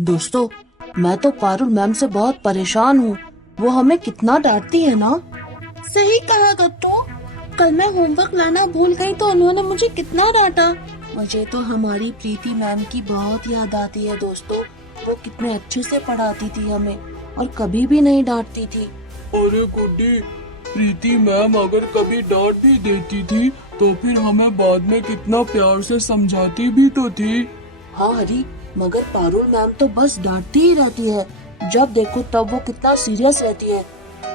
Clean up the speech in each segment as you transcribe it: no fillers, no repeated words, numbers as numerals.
दोस्तों, मैं तो पारुल मैम से बहुत परेशान हूँ। वो हमें कितना डांटती है ना। सही कहा गट्टू। कल मैं होमवर्क लाना भूल गई तो उन्होंने मुझे कितना डांटा। मुझे तो हमारी प्रीति मैम की बहुत याद आती है दोस्तों। वो कितने अच्छे से पढ़ाती थी हमें और कभी भी नहीं डांटती थी। अरे गुड्डी, प्रीति मैम अगर कभी डांट भी देती थी तो फिर हमें बाद में कितना प्यार से समझाती भी तो थी। हाँ हरी, मगर पारुल मैम तो बस डांटती ही रहती है। जब देखो तब वो कितना सीरियस रहती है।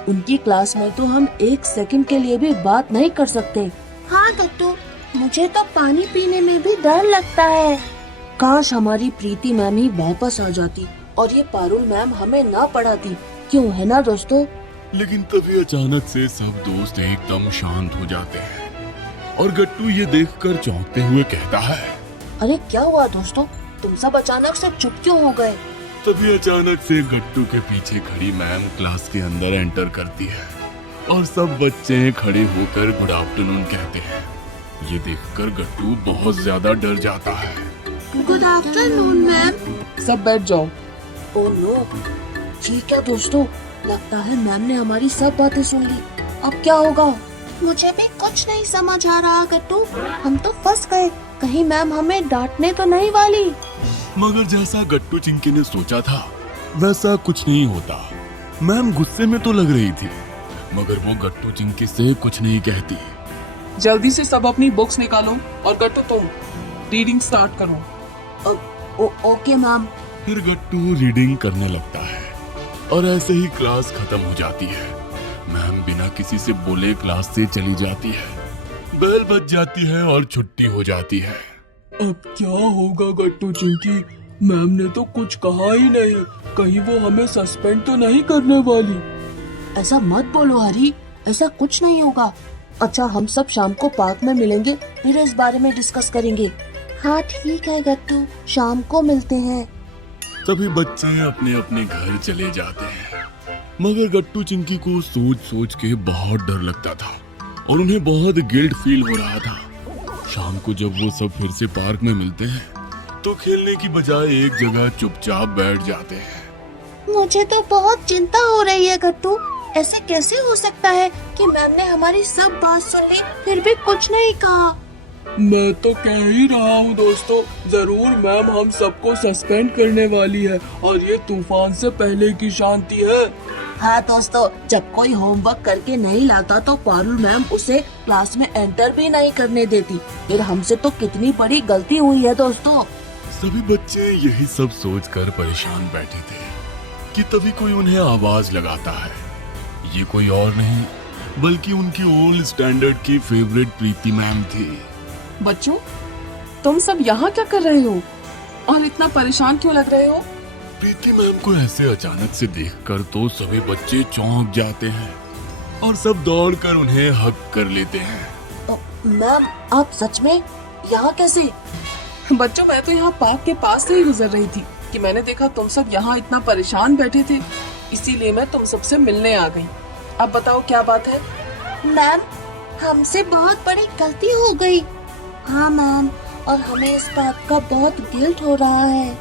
उनकी क्लास में तो हम एक सेकंड के लिए भी बात नहीं कर सकते। हाँ गट्टू, मुझे तो पानी पीने में भी डर लगता है। काश हमारी प्रीति मैम ही वापस आ जाती और ये पारुल मैम हमें ना पढ़ाती। क्यों, है ना दोस्तों? लेकिन तभी अचानक से सब दोस्त एकदम शांत हो जाते हैं और गट्टू ये देखकर चौंकते हुए कहता है, अरे क्या हुआ दोस्तों, तुम सब अचानक से चुप क्यों हो गए? तभी अचानक से गट्टू के पीछे खड़ी मैम क्लास के अंदर एंटर करती है और सब बच्चे खड़े होकर गुड आफ्टरनून कहते हैं। ये देखकर गट्टू बहुत ज्यादा डर जाता है। Good afternoon ma'am. सब बैठ जाओ। ओह नो, ये क्या दोस्तों, लगता है मैम ने हमारी सब बातें सुन ली। अब क्या होगा? मुझे भी कुछ नहीं समझ आ रहा गट्टू। हम तो फंस गए। कहीं मैम हमें डांटने तो नहीं वाली। मगर जैसा गट्टू चिंकी ने सोचा था वैसा कुछ नहीं होता। मैम गुस्से में तो लग रही थी मगर वो गट्टू चिंकी से कुछ नहीं कहती। जल्दी से सब अपनी बुक्स निकालो और गट्टू तुम रीडिंग स्टार्ट करो। Okay ma'am. फिर गट्टू रीडिंग करने लगता है और ऐसे ही क्लास खत्म हो जाती है। मैम बिना किसी से बोले क्लास से चली जाती है। बेल बज जाती है और छुट्टी हो जाती है। अब क्या होगा गट्टू चिंकी? मैम ने तो कुछ कहा ही नहीं। कहीं वो हमें सस्पेंड तो नहीं करने वाली? ऐसा मत बोलो हरी, ऐसा कुछ नहीं होगा। अच्छा, हम सब शाम को पार्क में मिलेंगे, फिर इस बारे में डिस्कस करेंगे। हाँ ठीक है गट्टू, शाम को मिलते हैं। सभी बच्चे अपने अपने घर चले जाते हैं मगर गट्टू चिंकी को सोच सोच के बहुत डर लगता था और उन्हें बहुत गिल्ट फील हो रहा था। शाम को जब वो सब फिर से पार्क में मिलते हैं तो खेलने की बजाय एक जगह चुपचाप बैठ जाते हैं। मुझे तो बहुत चिंता हो रही है गट्टू। ऐसे कैसे हो सकता है कि मैम ने हमारी सब बात सुन ली फिर भी कुछ नहीं कहा? मैं तो कह ही रहा हूँ दोस्तों, जरूर मैम हम सबको सस्पेंड करने वाली है और ये तूफान से पहले की शांति है। हाँ दोस्तों, जब कोई होमवर्क करके नहीं लाता तो पारुल मैम उसे क्लास में एंटर भी नहीं करने देती। फिर हमसे तो कितनी बड़ी गलती हुई है दोस्तों। सभी बच्चे यही सब सोचकर परेशान बैठे थे कि तभी कोई उन्हें आवाज लगाता है। ये कोई और नहीं बल्कि उनकी ओल्ड स्टैंडर्ड की फेवरेट प्रीति मैम थी। बच्चों, तुम सब यहाँ क्या कर रहे हो और इतना परेशान क्यों लग रहे हो? प्रीति मैम को ऐसे अचानक से देखकर तो सभी बच्चे चौंक जाते हैं और सब दौड़कर उन्हें हक कर लेते हैं। मैम, आप सच में यहाँ कैसे? बच्चों, मैं तो यहाँ पार्क के पास से ही गुजर रही थी कि मैंने देखा तुम सब यहाँ इतना परेशान बैठे थे, इसीलिए मैं तुम सबसे मिलने आ गई। अब बताओ क्या बात है? मैम, हमसे बहुत बड़ी गलती हो गई। हाँ मैम, और हमें इस बात का बहुत गिल्ट हो रहा है।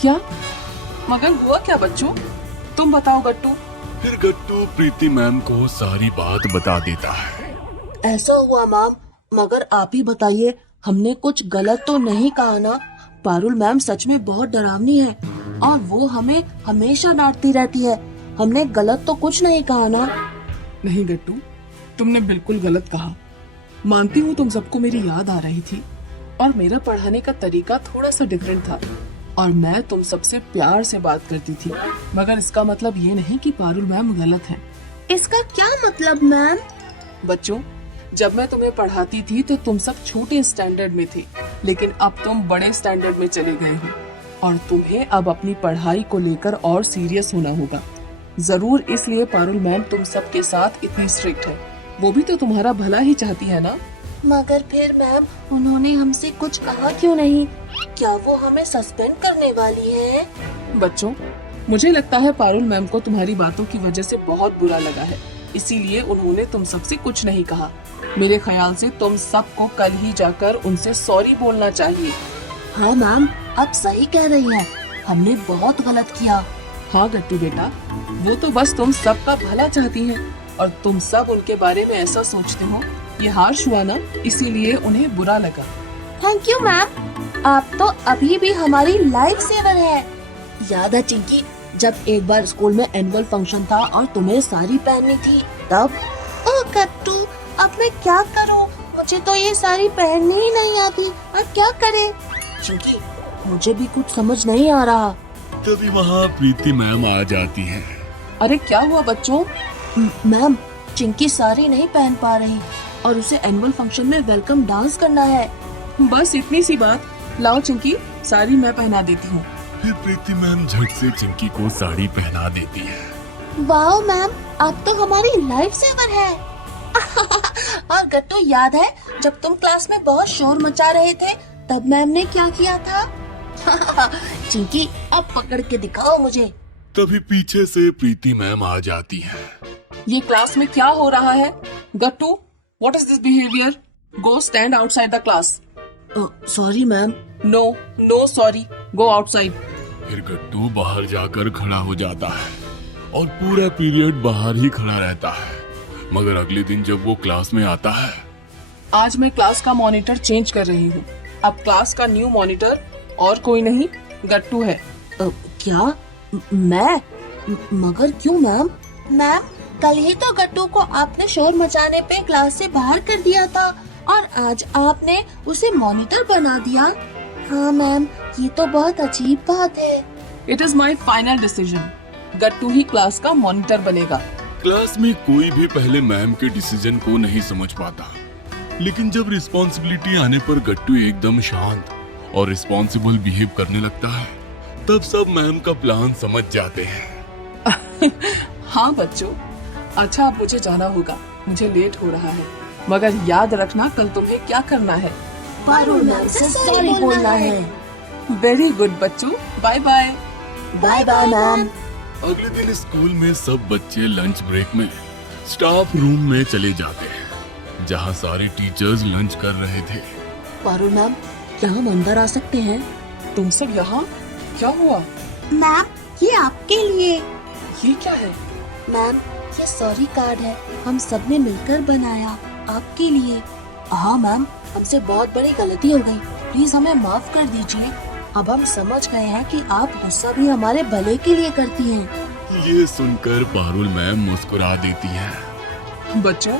क्या? मगर हुआ क्या बच्चों? तुम बताओ गट्टू। फिर गट्टू प्रीति मैम को सारी बात बता देता है। ऐसा हुआ मैम, मगर आप ही बताइए, हमने कुछ गलत तो नहीं कहा ना? पारुल मैम सच में बहुत डरावनी है और वो हमें हमेशा डांटती रहती है। हमने गलत तो कुछ नहीं कहा ना? नहीं गट्टू, तुमने बिल्कुल गलत कहा। मानती हूँ तुम सबको मेरी याद आ रही थी और मेरा पढ़ाने का तरीका थोड़ा सा डिफरेंट था और मैं तुम सबसे प्यार से बात करती थी, मगर इसका मतलब ये नहीं कि पारुल मैम गलत है। इसका क्या मतलब मैम? बच्चों, जब मैं तुम्हें पढ़ाती थी तो तुम सब छोटे स्टैंडर्ड में थे, लेकिन अब तुम बड़े स्टैंडर्ड में चले गए हो और तुम्हें अब अपनी पढ़ाई को लेकर और सीरियस होना होगा। जरूर इसलिए पारुल मैम तुम सबके साथ इतनी स्ट्रिक्ट है। वो भी तो तुम्हारा भला ही चाहती है ना? मगर फिर मैम, उन्होंने हमसे कुछ कहा क्यों नहीं? क्या वो हमें सस्पेंड करने वाली है? बच्चों, मुझे लगता है पारुल मैम को तुम्हारी बातों की वजह से बहुत बुरा लगा है, इसीलिए उन्होंने तुम सबसे कुछ नहीं कहा। मेरे ख्याल से तुम सबको कल ही जाकर उनसे सॉरी बोलना चाहिए। हाँ मैम, आप सही कह रही हैं। हमने बहुत गलत किया। हाँ गट्टू बेटा, वो तो बस तुम सबका भला चाहती हैं और तुम सब उनके बारे में ऐसा सोचते हो। ये हार्श हुआ ना, इसीलिए उन्हें बुरा लगा। थैंक यू मैम, आप तो अभी भी हमारी लाइफ सेवर है। याद है चिंकी, जब एक बार स्कूल में एनुअल फंक्शन था और तुम्हें साड़ी पहननी थी तब? ओह गट्टू, अब मैं क्या करूं? मुझे तो ये साड़ी पहननी ही नहीं आती, अब क्या करें? चिंकी, मुझे भी कुछ समझ नहीं आ रहा। तभी वहाँ प्रीति मैम आ जाती हैं। अरे क्या हुआ बच्चों? मैम, चिंकी साड़ी नहीं पहन पा रही और उसे एनुअल फंक्शन में वेलकम डांस करना है। बस इतनी सी बात। लाओ चिंकी, साड़ी मैं पहना देती हूँ। फिर प्रीति मैम झट से चिंकी को साड़ी पहना देती है। वाह मैम, आप तो हमारी लाइफ सेवर है। और गट्टू, याद है जब तुम क्लास में बहुत शोर मचा रहे थे तब मैम ने क्या किया था? चिंकी, अब पकड़ के दिखाओ मुझे। तभी पीछे से प्रीति मैम आ जाती है। ये क्लास में क्या हो रहा है? Gattu, what is this behaviour? Go stand outside the class. Sorry ma'am. No no sorry, go outside. फिर गट्टू बाहर जाकर खड़ा हो जाता है और पूरा पीरियड बाहर ही खड़ा रहता है। मगर अगले दिन जब वो क्लास में आता है, आज मैं क्लास का मॉनिटर चेंज कर रही हूँ। अब क्लास का न्यू मॉनिटर और कोई नहीं, गट्टू है। क्या? मैं? मगर क्यों मैम? मैम, कल ही तो गट्टू को आपने शोर मचाने पे क्लास से बाहर कर दिया था और आज आपने उसे मॉनिटर बना दिया। हाँ मैम, ये तो बहुत अजीब बात है। It is my final decision. Gattu he class का मॉनिटर बनेगा। क्लास में कोई भी पहले मैम के डिसीजन को नहीं समझ पाता, लेकिन जब रिस्पॉन्सिबिलिटी आने पर गट्टू एकदम शांत और रिस्पॉन्सिबल बिहेव करने लगता है, तब सब मैम का प्लान समझ जाते हैं। हाँ बच्चों, अच्छा अब मुझे जाना होगा, मुझे लेट हो रहा है। मगर याद रखना कल तुम्हें क्या करना है। पारुल मैम से सॉरी बोलना है। वेरी गुड बच्चों, bye bye. Bye bye ma'am. अगले दिन स्कूल में सब बच्चे लंच ब्रेक में स्टाफ रूम में चले जाते हैं, जहाँ सारे टीचर्स लंच कर रहे थे। पारुल मैम, क्या हम अंदर आ सकते हैं? तुम सब यहाँ? क्या हुआ? मैम, ये आपके लिए। ये क्या है? मैम, ये सॉरी कार्ड है, हम सब ने मिलकर बनाया आपके लिए। हाँ मैम, हमसे बहुत बड़ी गलती हो गई, प्लीज हमें माफ कर दीजिए। अब हम समझ गए हैं कि आप गुस्सा भी हमारे भले के लिए करती हैं। ये सुनकर पारुल मैम मुस्कुरा देती है। बच्चों,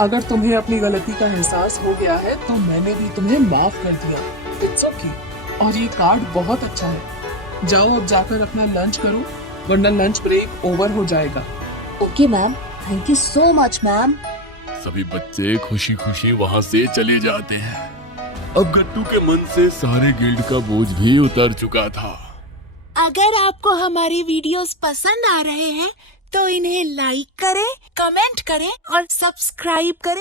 अगर तुम्हें अपनी गलती का एहसास हो गया है तो मैंने भी तुम्हें माफ कर दिया। It's okay. और ये कार्ड बहुत अच्छा है। जाओ अब जाकर अपना लंच करो, वरना लंच ब्रेक ओवर हो जाएगा। Okay ma'am, thank you so much ma'am. सभी बच्चे खुशी खुशी वहाँ से चले जाते हैं। अब गट्टू के मन से सारे गिल्ड का बोझ भी उतर चुका था। अगर आपको हमारी वीडियोस पसंद आ रहे हैं तो इन्हें लाइक करें, कमेंट करें और सब्सक्राइब करें।